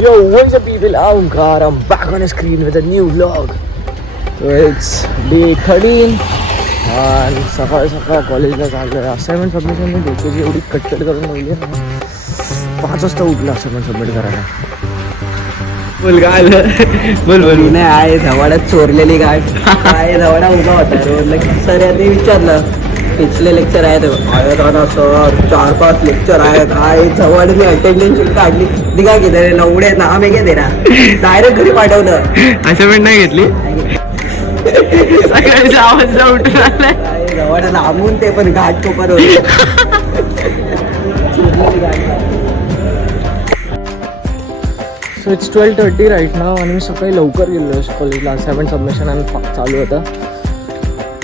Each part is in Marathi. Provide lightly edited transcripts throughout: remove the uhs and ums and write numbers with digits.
Yo, what's up people? I'm Omkar. I'm back on the screen with a new vlog. So it's day 13 आणि सकाळ सकाळ कॉलेजला चाललोय. असाइनमेंट सबमिशन मी डोक्याची एवढी कटकट करून ठेवली ना, 5 वाजता उठला असाइनमेंट सबमिट करायला. बोल काय बोल नाही आहे धवाड्यात चोरलेली गाठ आहे. धवाडा उभा होता सर यांनी विचारलं पिछले लेक्चर आहेत दादा सर 4-5 लेक्चर आहेत आहे. धवाड्याने अटेंडन्स काढली दिघा की रे नवडे नाम आहे दे ना डायरेक्ट घरी पाठवलं. असाइनमेंट नाही घेतली सकाळी आवाज उठून आलाय धवाडा लांबून ते पण घाट कोपर होते. सो इट्स 12:30 राईट नाव आणि मी सकाळी लवकर गेलो कॉलेजला. असाइनमेंट सबमिशन आणि चालू होतं.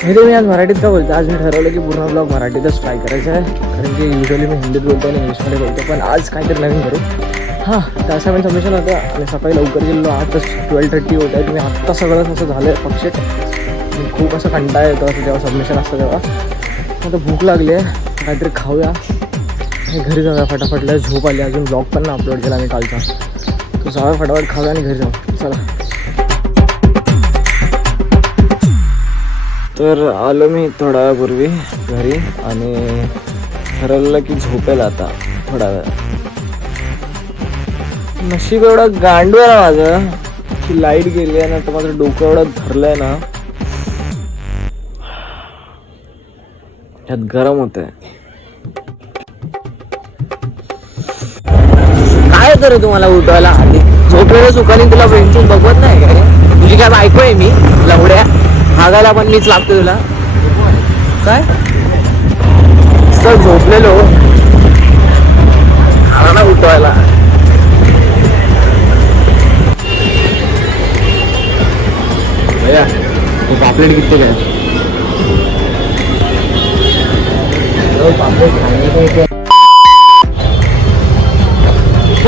मी आज मराठीत का बोलतो, आज मी ठरवलं की पूर्ण ब्लॉग मराठीतच ट्राय करायचं आहे, कारण की युजली मी हिंदीत बोलतो आणि इंग्लिशमध्ये बोलतो, पण आज काहीतरी नवीन करू. हां, तर असाइनमेंट सबमिशन होतं आणि सकाळी लवकर गेलो. आताच 12:30 होत आहे. तुम्ही आत्ता सगळं असं झालं आहे पक्षेट. खूप असं कंटाळा येतो असं जेव्हा सबमिशन असतं तेव्हा. आता भूक लागली आहे, काहीतरी खाऊया आणि घरी जाऊया फटाफटला. झोप आली, अजून ब्लॉग पण ना अपलोड केला मी कालचा. तर जाऊया फटाफट खाऊया आणि घरी जाऊ. चला. तर आलो मी थोड्या वेळापूर्वी घरी आणि ठरवलं की झोपेल आता थोडा वेळ. नशीब एवढं गांडू आहे ना माझं की लाईट गेली आहे ना, तर माझं डोकं एवढं धरलंय ना, ह्यात गरम होतंय. काय करू तुम्हाला उठवायला आधी झोपलेलं सुखाने तुला बेंचून बघवत नाही काय? तुझी काय बायको आहे मी लवड्या? हागायला पण मीच लागतो तुला काय? सर झोपलेलो आला उठवायला. भैया तो पापलेट किती काय?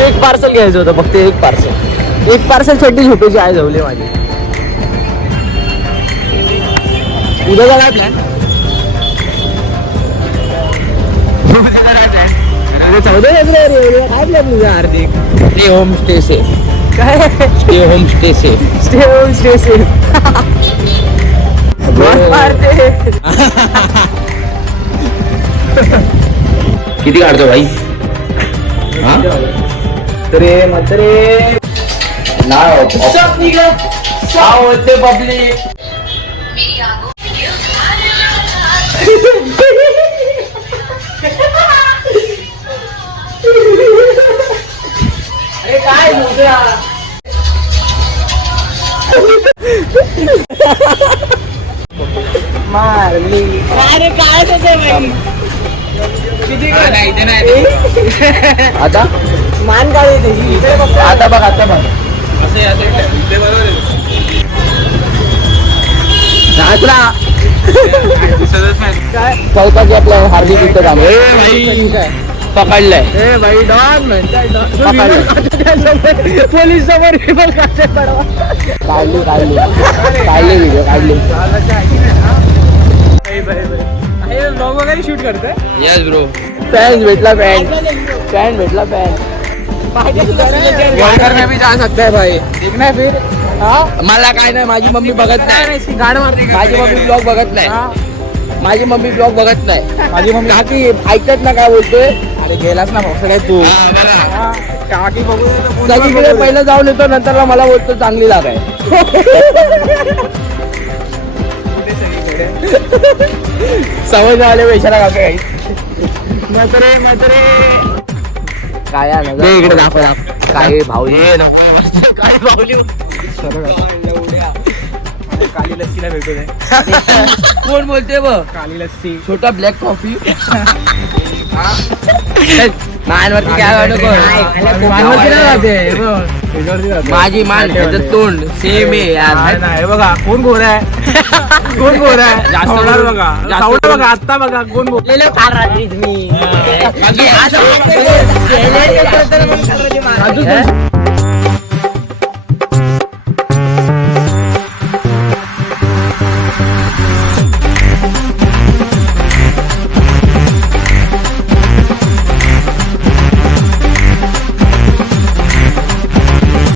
एक पार्सल घ्यायचं होतं, फक्त एक पार्सल साठी झोपेची आहे झोपली माझी. उद्याचा काय प्लॅन? काय प्लॅन तुझा Hardik? Stay home stay safe. काय stay home stay safe? Stay home stay safe मारते. किती काढतो भाई? तरे म्हातारे होते पब्लिक. अरे काय मारली. अरे काय आता मान काढ त्याची. आता बघ काय चौकाची आपल्या हार्दिक इथं काय पकडलंय भाई. डॉन पोलीस समोर काढली व्हिडिओ काढली. ब्लॉग वगैरे शूट करतोय. Yes bro. फॅन भेटला में भी जा सकता है भाई. देखना है फिर. मला काय नाही, माझी मम्मी बघत नाही. माझी मम्मी ब्लॉग बघत नाही. माझी मम्मी काकी ऐकत ना काय बोलतोय. अरे गेलास ना भाऊ सगळ्यात तू. काकी बघू सगळीकडे पहिलं जाऊन येतो, नंतर मला बोलतो चांगली लागाय. समज आले पैशाला काका काही काय इकडे दाखव काय भाऊ काय भाऊली. काली लस्सीला भेटू. कोण बोलते बघ? काली लस्सी छोटा ब्लॅक कॉफी. मानवरती काय माझी मान त्याचं तोंड सेम आहे यार. बघा कोण गोर आहे कोण गोर आहे जास्त बघा आता बघा कोण बोललेलं फार रात्रीच मी.